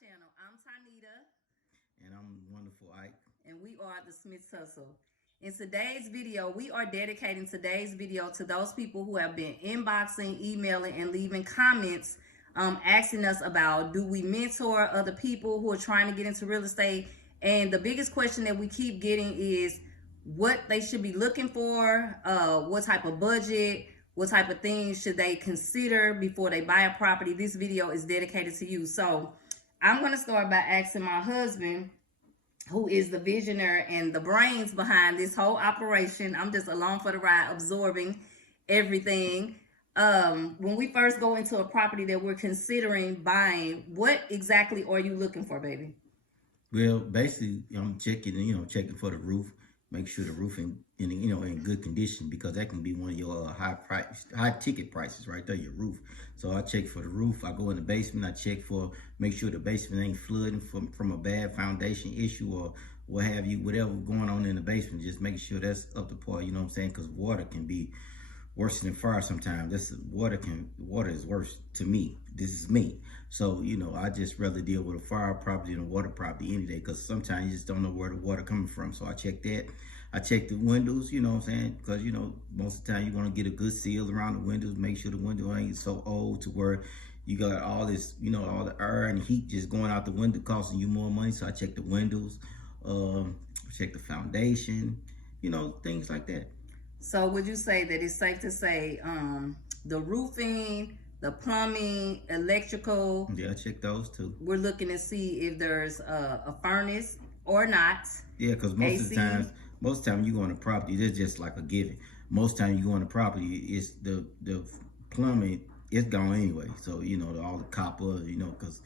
channel. I'm Tanita. And I'm Wonderful Ike. And we are the Smiths Hustle. In today's video, we are dedicating today's video to those people who have been inboxing, emailing, and leaving comments asking us about, do we mentor other people who are trying to get into real estate? And the biggest question that we keep getting is what they should be looking for, what type of budget, what type of things should they consider before they buy a property. This video is dedicated to you. So I'm going to start by asking my husband, who is the visionary and the brains behind this whole operation. I'm just along for the ride, absorbing everything. When we first go into a property that we're considering buying, what exactly are you looking for, baby? Well, basically, I'm checking for the roof. Make sure the roof in good condition, because that can be one of your high ticket prices right there, your roof. So I check for the roof. I go in the basement. I check for, make sure the basement ain't flooding from a bad foundation issue or what have you, whatever going on in the basement. Just make sure that's up to par. You know what I'm saying? Because water can be worse than fire sometimes. Water is worse to me. This is me. So, I just rather deal with a fire property than a water property any day, because sometimes you just don't know where the water coming from. So I check that. I check the windows, you know what I'm saying? Because, most of the time you want to get a good seal around the windows, make sure the window ain't so old to where you got all this, all the air and heat just going out the window costing you more money. So I check the windows, check the foundation, things like that. So would you say that it's safe to say the roofing, the plumbing, electrical? Yeah, I check those too. We're looking to see if there's a furnace or not. Yeah, because most of the time you go on a property, it's just like a given. Most time you go on a property, it's the plumbing, it's gone anyway. So, all the copper, because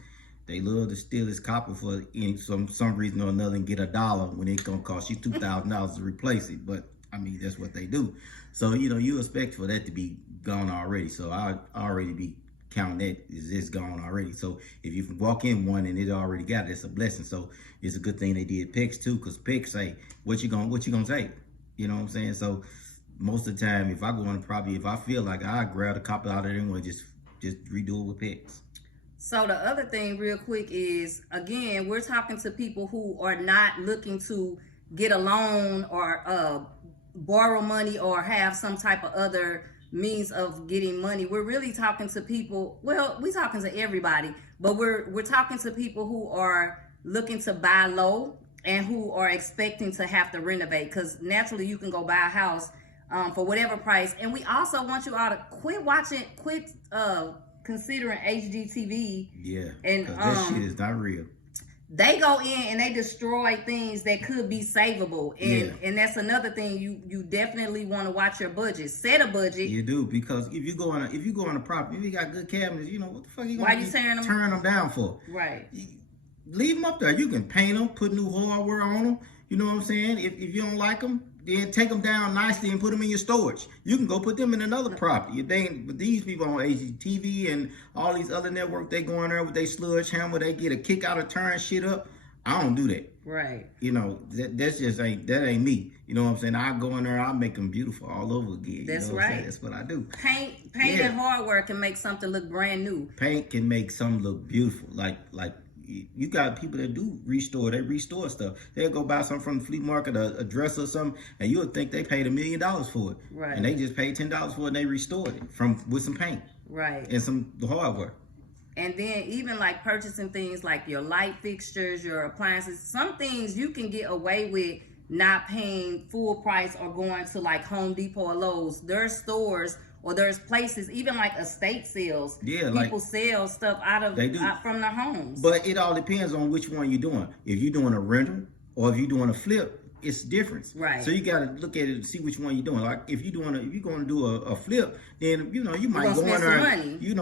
they love to steal this copper for some reason or another and get $1 when it's going to cost you $2,000 to replace it. But I mean, that's what they do. So, you expect for that to be gone already. So I already be counting that it's gone already. So if you walk in one and it already got it, that's a blessing. So it's a good thing they did PICs too, because PICs say, what you gonna take? You know what I'm saying? So most of the time, if I go on a property, if I feel like I grab a copy out of there and just redo it with PICs. So the other thing real quick is, again, we're talking to people who are not looking to get a loan or borrow money or have some type of other means of getting money. We're really talking to people, well, we're talking to everybody, but we're talking to people who are looking to buy low and who are expecting to have to renovate, because naturally you can go buy a house for whatever price. And we also want you all to quit considering HGTV. Yeah, and that shit is not real. They go in and they destroy things that could be savable, and that's another thing. You definitely want to watch your budget. Set a budget. You do, because if you go on a property, if you got good cabinets, what the fuck you gonna turn them down for? Right. Leave them up there. You can paint them, put new hardware on them. You know what I'm saying? If you don't like them, then take them down nicely and put them in your storage. You can go put them in another property. But these people on HGTV and all these other networks, they go in there with their sludge hammer, they get a kick out of turn shit up. I don't do that. Right. That's just ain't me. You know what I'm saying? I go in there, I make them beautiful all over again. That's right. That's what I do. Paint and hardware can make something look brand new. Paint can make something look beautiful. Like you got people that do restore. They restore stuff. They'll go buy something from the flea market, a dress or something, and you'll think they paid $1 million for it. Right. And they just paid $10 for it and they restored it with some paint. Right. And the hardware. And then even like purchasing things like your light fixtures, your appliances, some things you can get away with not paying full price or going to like Home Depot or Lowe's. There's stores or there's places, even like estate sales. Yeah, people sell stuff from their homes. But it all depends on which one you're doing. If you're doing a rental or if you're doing a flip, it's different. Right. So you got to look at it to see which one you're doing. Like if you're going to do a flip, then you might go in there.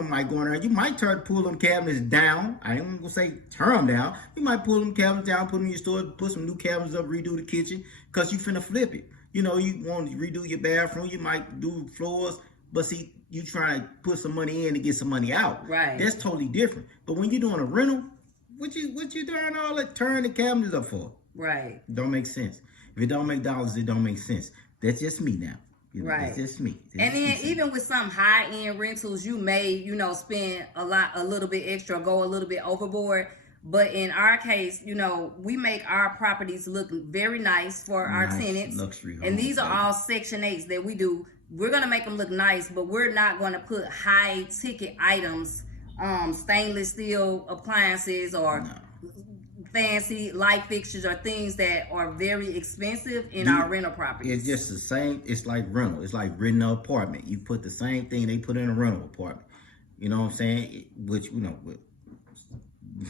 Might go in there. You might pull them cabinets down. I ain't gonna say turn them down. You might pull them cabinets down, put them in your store, put some new cabinets up, redo the kitchen, because you finna flip it. You want to redo your bathroom. You might do floors. But see, you try to put some money in to get some money out. Right. That's totally different. But when you're doing a rental, what you doing all that turn the cabinets up for? Right. Don't make sense. If it don't make dollars, it don't make sense. That's just me now. Right. That's just me. And then even with some high-end rentals, you may, spend a little bit extra, go a little bit overboard. But in our case, we make our properties look very nice for our Nice tenants. luxury homes, And these are baby. all Section 8s that we do. We're going to make them look nice, but we're not going to put high ticket items, stainless steel appliances or No. fancy light fixtures or things that are very expensive in our rental properties. It's just the same. It's like rental. It's like renting an apartment. You put the same thing they put in a rental apartment. You know what I'm saying? Which,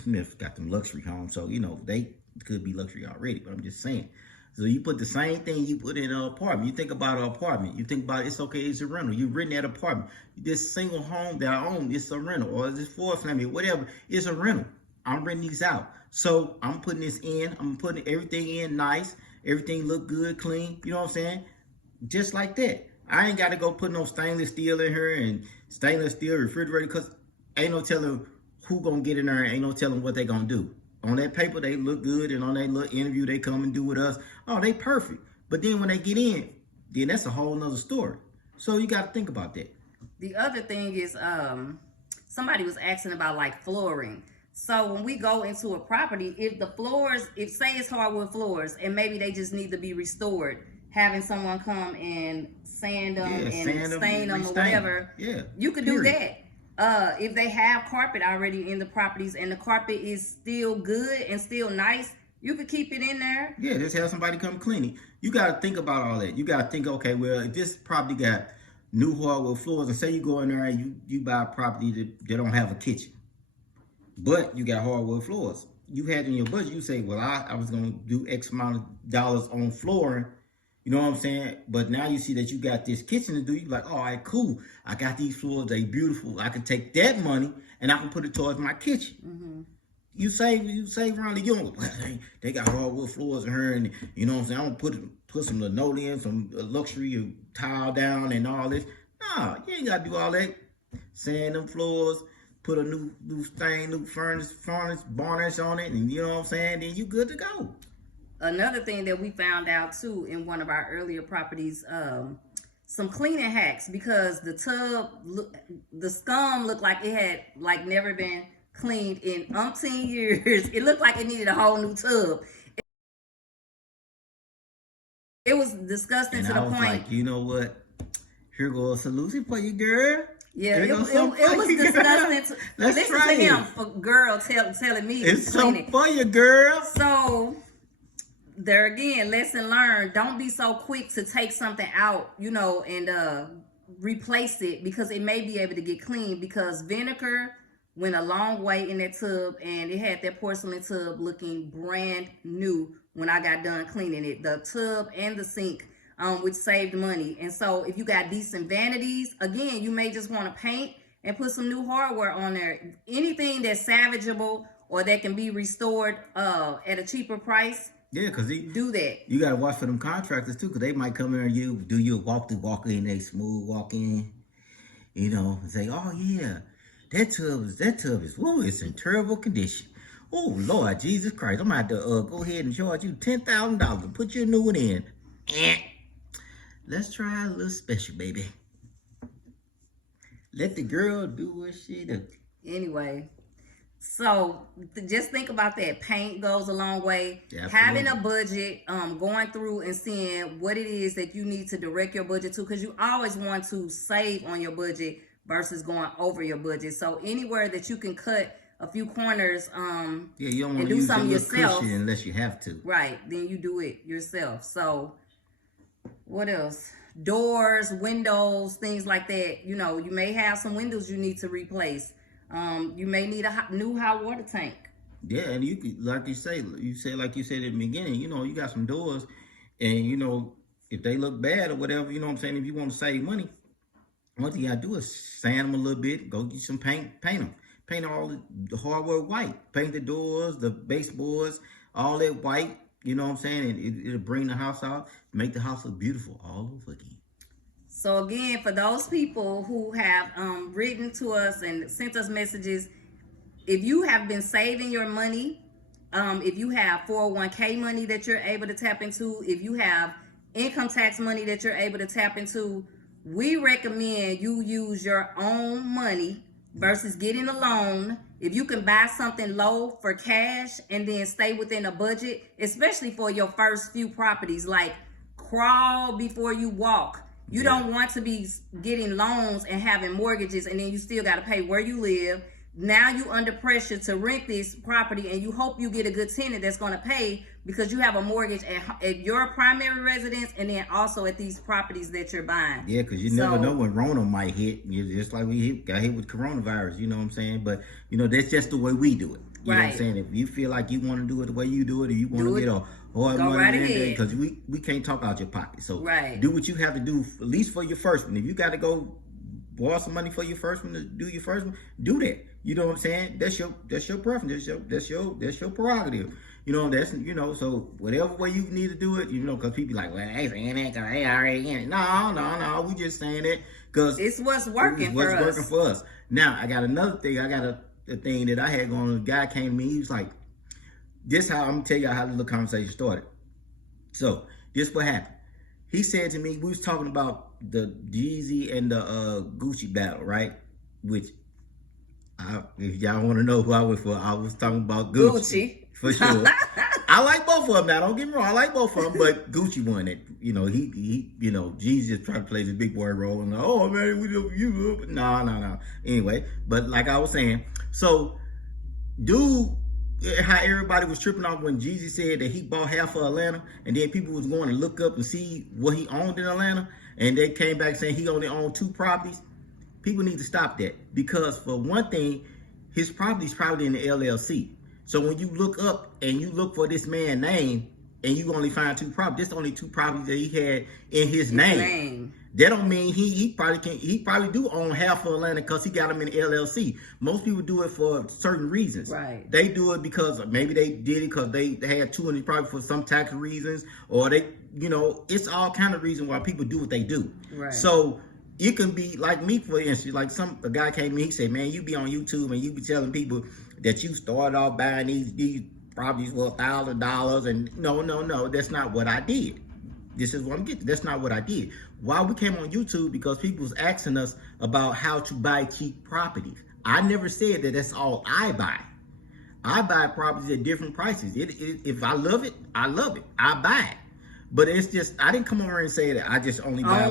Smith got them luxury homes, so they could be luxury already. But I'm just saying. So you put the same thing you put in an apartment. You think about an apartment. You think about it's okay. It's a rental. You renting that apartment. This single home that I own, it's a rental, or this four family, whatever. It's a rental. I'm renting these out. So I'm putting this in. I'm putting everything in nice. Everything look good, clean. You know what I'm saying? Just like that. I ain't got to go put no stainless steel in here and stainless steel refrigerator, because ain't no telling who gonna get in there, and ain't no telling what they gonna do. On that paper, they look good, and on that little interview they come and do with us, oh, they perfect. But then when they get in, then that's a whole nother story. So you got to think about that. The other thing is, somebody was asking about like flooring. So when we go into a property, if the floors, if say it's hardwood floors, and maybe they just need to be restored, having someone come and sand them and stain them or whatever, you could do that. If they have carpet already in the properties and the carpet is still good and still nice, you could keep it in there. Yeah, just have somebody come clean it. You got to think about all that. You got to think, okay, well, if this property got new hardwood floors, and say you go in there and you buy a property that don't have a kitchen, but you got hardwood floors. You had in your budget, you say, well, I was going to do X amount of dollars on flooring. You know what I'm saying? But now you see that you got this kitchen to do. You're like, all right, cool. I got these floors. They beautiful. I can take that money and I can put it towards my kitchen. Mm-hmm. You save around the young. They got hardwood floors in here, and you know what I'm saying? I'm gonna put some linoleum, some luxury tile down, and all this. Nah, you ain't gotta do all that. Sand them floors, put a new stain, new furnace, varnish on it, and you know what I'm saying? Then you good to go. Another thing that we found out too in one of our earlier properties, some cleaning hacks, because the tub, the scum looked like it had like never been cleaned in umpteen years. It looked like it needed a whole new tub. It was disgusting, and to the point. Like, you know what? Here goes a solution for you, girl. Yeah, it was disgusting. Listen to him, for girl telling me it's something for you, girl. So there again, lesson learned. Don't be so quick to take something out, and replace it, because it may be able to get clean, because vinegar went a long way in that tub, and it had that porcelain tub looking brand new when I got done cleaning it. The tub and the sink, which saved money. And so if you got decent vanities, again, you may just want to paint and put some new hardware on there. Anything that's salvageable or that can be restored at a cheaper price. Yeah, because do that. You got to watch for them contractors too, because they might come in and do you a walk in, they smooth walk in, and say, oh yeah, that tub is, whoa, it's in terrible condition. Oh Lord Jesus Christ, I'm about to go ahead and charge you $10,000 to put your new one in. Let's try a little special, baby. Let the girl do what she do. Anyway, so just think about that. Paint goes a long way. Absolutely. Having a budget, going through and seeing what it is that you need to direct your budget to, because you always want to save on your budget versus going over your budget. So anywhere that you can cut a few corners, you don't want and to do use something yourself unless you have to. Right, then you do it yourself. So what else? Doors, windows, things like that. You may have some windows you need to replace. You may need a new hot water tank. Yeah, and you could, like you said in the beginning, you got some doors, and if they look bad or whatever, you know what I'm saying, if you want to save money, one thing you gotta do is sand them a little bit, go get some paint them. Paint all the hardware white. Paint the doors, the baseboards, all that white, you know what I'm saying, and it'll bring the house out, make the house look beautiful all over again. So again, for those people who have written to us and sent us messages, if you have been saving your money, if you have 401k money that you're able to tap into, if you have income tax money that you're able to tap into, we recommend you use your own money versus getting a loan if you can buy something low for cash and then stay within a budget, especially for your first few properties, like crawl before you walk. You don't want to be getting loans and having mortgages, and then you still got to pay where you live. Now you under pressure to rent this property, and you hope you get a good tenant that's going to pay because you have a mortgage at your primary residence and then also at these properties that you're buying. Yeah, because you never know when Rona might hit. Just like got hit with coronavirus, you know what I'm saying? But, that's just the way we do it. You know what I'm saying? If you feel like you want to do it the way you do it, or you want to get a hard money in there, because we can't talk out your pocket. So do what you have to do, at least for your first one. If you got to go borrow some money for your first one to do your first one, do that. You know what I'm saying? That's your preference. That's your prerogative. So whatever way you need to do it, because people like, well, they saying that because they already in it. No, we just saying that because it's what's working for us. Now I got another thing. I got a thing that I had going on. The guy came to me. He was like, "This how I'm gonna tell y'all how the little conversation started." So this what happened. He said to me, we was talking about the Jeezy and the Gucci battle, right? Which, if y'all want to know who I was for, I was talking about Gucci. For sure. I like both of them now. Don't get me wrong. I like both of them, but Gucci won it. Jeezy just tried to play this big boy role and oh man, no. Anyway, but like I was saying, so dude, how everybody was tripping off when Jeezy said that he bought half of Atlanta, and then people was going to look up and see what he owned in Atlanta, and they came back saying he only owned 2 properties. People need to stop that, because for one thing, his property's probably in the LLC. So when you look up and you look for this man's name and you only find 2 properties, there's only 2 properties that he had in his name. That don't mean he probably do own half of Atlanta because he got them in the LLC. Most people do it for certain reasons. Right. They do it because maybe they did it because they had 2 in the property for some tax reasons, or they, it's all kind of reasons why people do what they do. Right. So it can be like me, for instance, like a guy came to me, he said, man, you be on YouTube and you be telling people that you started off buying these properties for $1,000, and no, that's not what I did. This is what I'm getting. That's not what I did. Why we came on YouTube? Because people was asking us about how to buy cheap properties. I never said that that's all I buy. I buy properties at different prices. If I love it, I love it. I buy it. But it's just, I didn't come over and say that I just only buy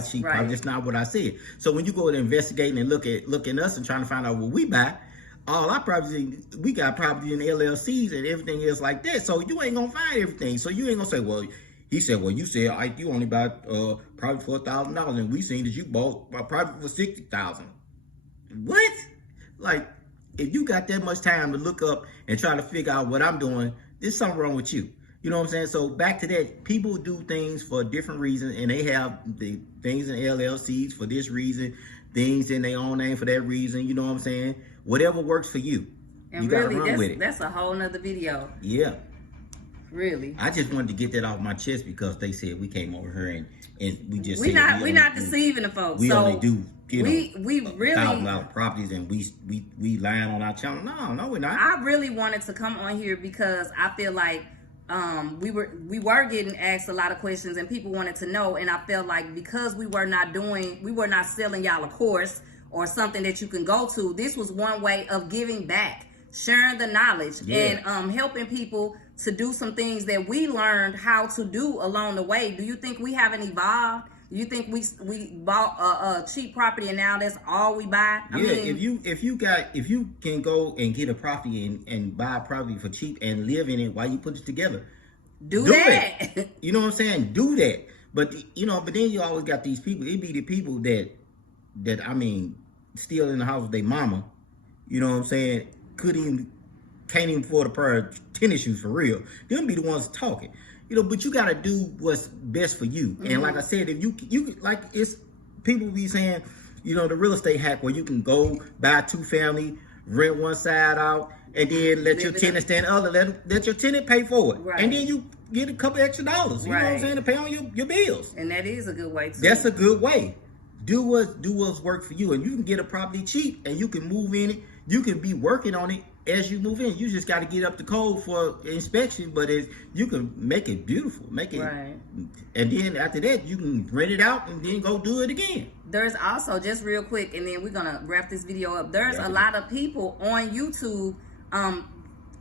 cheap properties. That's not what I said. So when you go to investigating and look at us and trying to find out what we buy, all our properties, we got property in LLCs and everything is like that. So you ain't gonna find everything. So you ain't gonna say, well, he said, well, you said Ike, you only buy property for $1,000, and we seen that you bought my property for $60,000. What? Like, if you got that much time to look up and try to figure out what I'm doing, there's something wrong with you. You know what I'm saying? So back to that, people do things for different reasons, and they have the things in LLCs for this reason, things in their own name for that reason. You know what I'm saying? Whatever works for you, and you really, gotta run with it. That's a whole nother video. Yeah. Really. I just wanted to get that off my chest because they said we came over here and we just we're not deceiving the folks. We only do we really $1,000 properties and we lying on our channel. No, we're not. I really wanted to come on here because I feel like we were getting asked a lot of questions and people wanted to know, and I felt like because we were not selling y'all a course or something that you can go to, this was one way of giving back, sharing the knowledge, and helping people to do some things that we learned how to do along the way. Do you think we haven't evolved? Do you think we bought a cheap property and now that's all we buy? I mean, if you can go and get a property and buy a property for cheap and live in it while you put it together, do that. You know what I'm saying? Do that. But but then you always got these people. It be the people that I mean, still in the house with their mama. You know what I'm saying? Can't even afford a pair of tennis shoes for real. Them be the ones talking. But you gotta do what's best for you. Mm-hmm. And like I said, if you like, it's people be saying, the real estate hack where you can go buy 2-family, rent one side out, and then let your tenant stand the other. Let your tenant pay for it, right. And then you get a couple extra dollars. You know what I'm saying, to pay on your bills. And that is a good way too. That's a good way. Do what's work for you, and you can get a property cheap, and you can move in it. you can be working on it as you move in. You just got to get up the code for inspection, but you can make it beautiful, make it, Right. and then after that you can rent it out and then go do it again. There's also, just real quick, and then we're gonna wrap this video up. There's a lot of people on YouTube,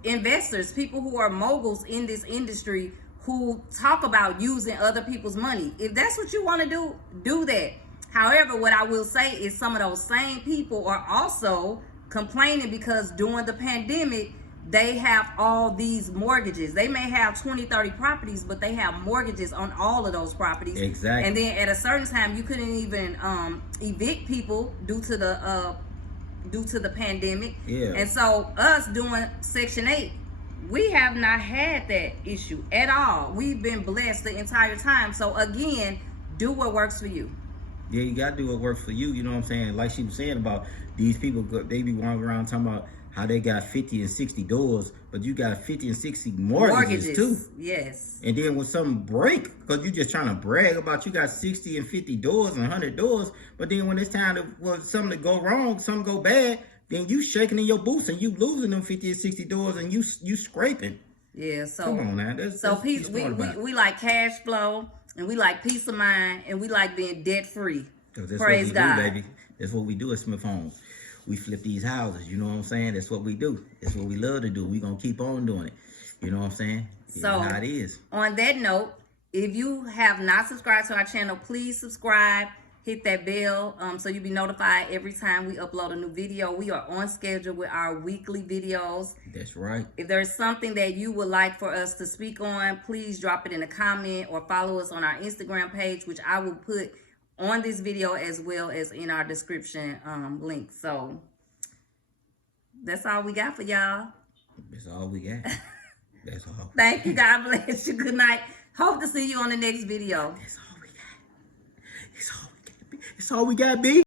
investors, people who are moguls in this industry, who talk about using other people's money. If that's what you want to do, do that. However, what I will say is some of those same people are also complaining because during the pandemic, they have all these mortgages. They may have 20, 30 properties, but they have mortgages on all of those properties. Exactly. And then at a certain time, you couldn't even evict people due to the pandemic. Yeah. And so us doing Section 8, we have not had that issue at all. We've been blessed the entire time. So again, do what works for you. Yeah, you gotta do what works for you. You know what I'm saying? Like she was saying about these people, they be walking around talking about how they got 50 and 60 doors, but you got 50 and 60 mortgages too. Yes. And then when something break, because you just trying to brag about you got 60 and 50 doors and 100 doors, but then when it's time to something to go wrong, something go bad, then you shaking in your boots and you losing them 50 and 60 doors and you scraping. Yeah. So come on now. peace. We like cash flow, and we like peace of mind, and we like being debt free. Praise God, baby. That's what we do at Smith Homes. We flip these houses. You know what I'm saying? That's what we do. That's what we love to do. We gonna keep on doing it. You know what I'm saying? So how it is. On that note, if you have not subscribed to our channel, please subscribe. Hit that bell so you'll be notified every time we upload a new video. We are on schedule with our weekly videos. That's right. If there's something that you would like for us to speak on, please drop it in a comment or follow us on our Instagram page, which I will put on this video as well as in our description link. So that's all we got for y'all. That's all we got. That's all. Thank you. God bless you. Good night. Hope to see you on the next video. That's all we got. It's all we got, B.